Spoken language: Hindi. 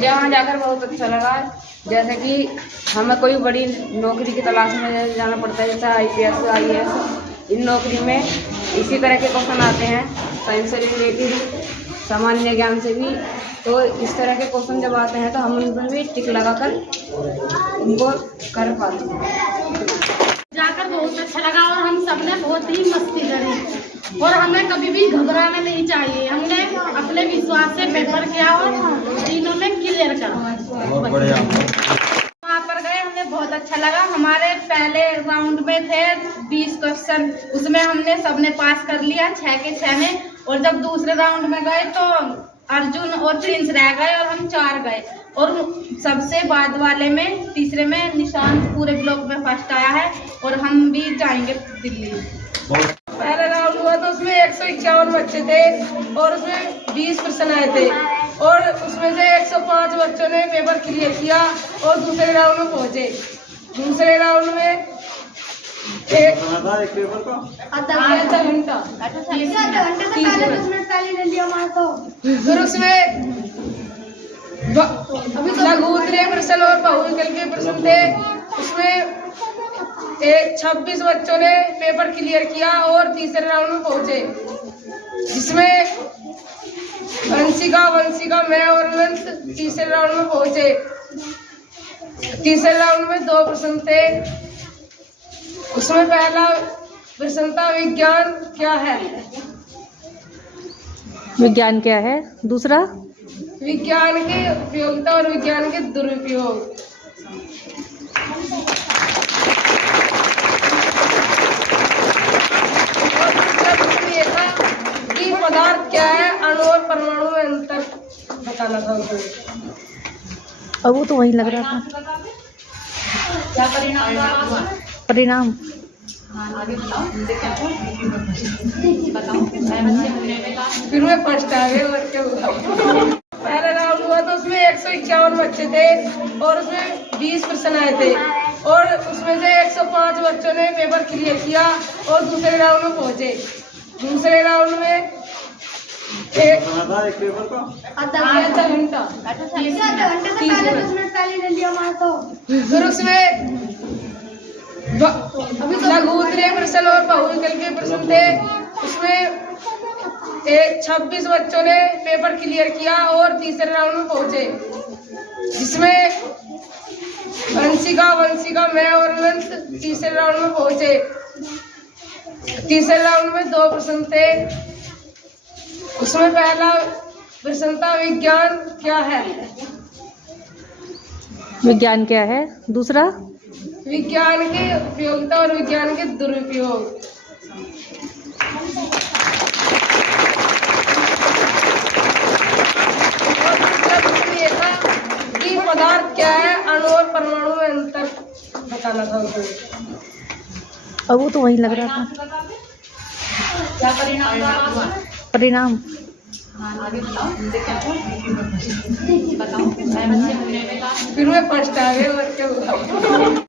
मुझे वहाँ जाकर बहुत अच्छा लगा। जैसे कि हमें कोई बड़ी नौकरी की तलाश में जाना पड़ता है, जैसे IPS IAS, इन नौकरी में इसी तरह के क्वेश्चन आते हैं, साइंस से रिलेटेड, सामान्य ज्ञान से भी। तो इस तरह के क्वेश्चन जब आते हैं तो हम उन पर भी टिक लगाकर उनको कर पाते हैं। जाकर बहुत अच्छा लगा और हम सबने बहुत ही मस्ती करी और हमें कभी भी घबराना नहीं चाहिए। हमने अपने विश्वास से पेपर किया और तीनों में क्लियर करा। बहुत बढ़िया। वहाँ पर गए, हमें बहुत अच्छा लगा। हमारे पहले राउंड में थे 20 क्वेश्चन, उसमें हमने सबने पास कर लिया 6 के 6 में। और जब दूसरे राउंड में गए तो अर्जुन और प्रिंस रह गए और हम 4 गए। और सबसे बाद वाले में तीसरे में निशांत पूरे ब्लॉक में फर्स्ट आया है और हम भी जाएंगे दिल्ली। पहला राउंड हुआ तो उसमें 151 बच्चे थे और उसमें 20 प्रश्न आए थे और उसमें से 105 बच्चों ने पेपर क्लियर किया और दूसरे राउंड में पहुंचे। दूसरे राउंड में एक पेपर का आधा घंटा फिर उसमें लघु उत्तरीय प्रश्न और बहुविकल्पीय प्रश्न थे। उसमें 26 बच्चों ने पेपर क्लियर किया और तीसरे राउंड में पहुंचे, जिसमें वंशिका मैं और अनंत तीसरे राउंड में पहुंचे। तीसरे राउंड में 2 प्रश्न थे। उसमें पहला प्रश्न था विज्ञान क्या है। विज्ञान क्या है। दूसरा विज्ञान की उपयोगिता और विज्ञान के दुरुपयोग। और दूसरा प्रश्न ये था कि पदार्थ क्या है, अणु और परमाणु में अंतर बताना था उसमें। अब वो तो वही लग रहा था। क्या परिणाम परिणाम फिर मैं फर्स्ट आ गए और क्या हुआ। पहला राउंड हुआ तो उसमें 151 बच्चे थे और उसमें 20 प्रश्न आए थे और उसमें से 105 बच्चों ने पेपर क्लियर किया और दूसरे राउंड में पहुंचे। दूसरे राउंड में एक पेपर का आधा घंटा फिर उसमें लघु उत्तरीय प्रश्न और बहुविकल्पीय प्रश्न थे। उसमें 26 बच्चों ने पेपर क्लियर किया और तीसरे राउंड में पहुंचे, जिसमें वंशिका मैं और अनंत तीसरे राउंड में पहुंचे। तीसरे राउंड में 2 प्रश्न थे। उसमें पहला प्रश्न था विज्ञान क्या है। विज्ञान क्या है। दूसरा विज्ञान की उपयोगिता और विज्ञान के दुरुपयोग। और दूसरा प्रश्न ये था कि पदार्थ क्या है, अणु और परमाणु में अंतर बताना था उसमें। अब वो तो वही लग रहा था। क्या परिणाम परिणाम फिर मैं फर्स्ट आ गए और क्या हुआ।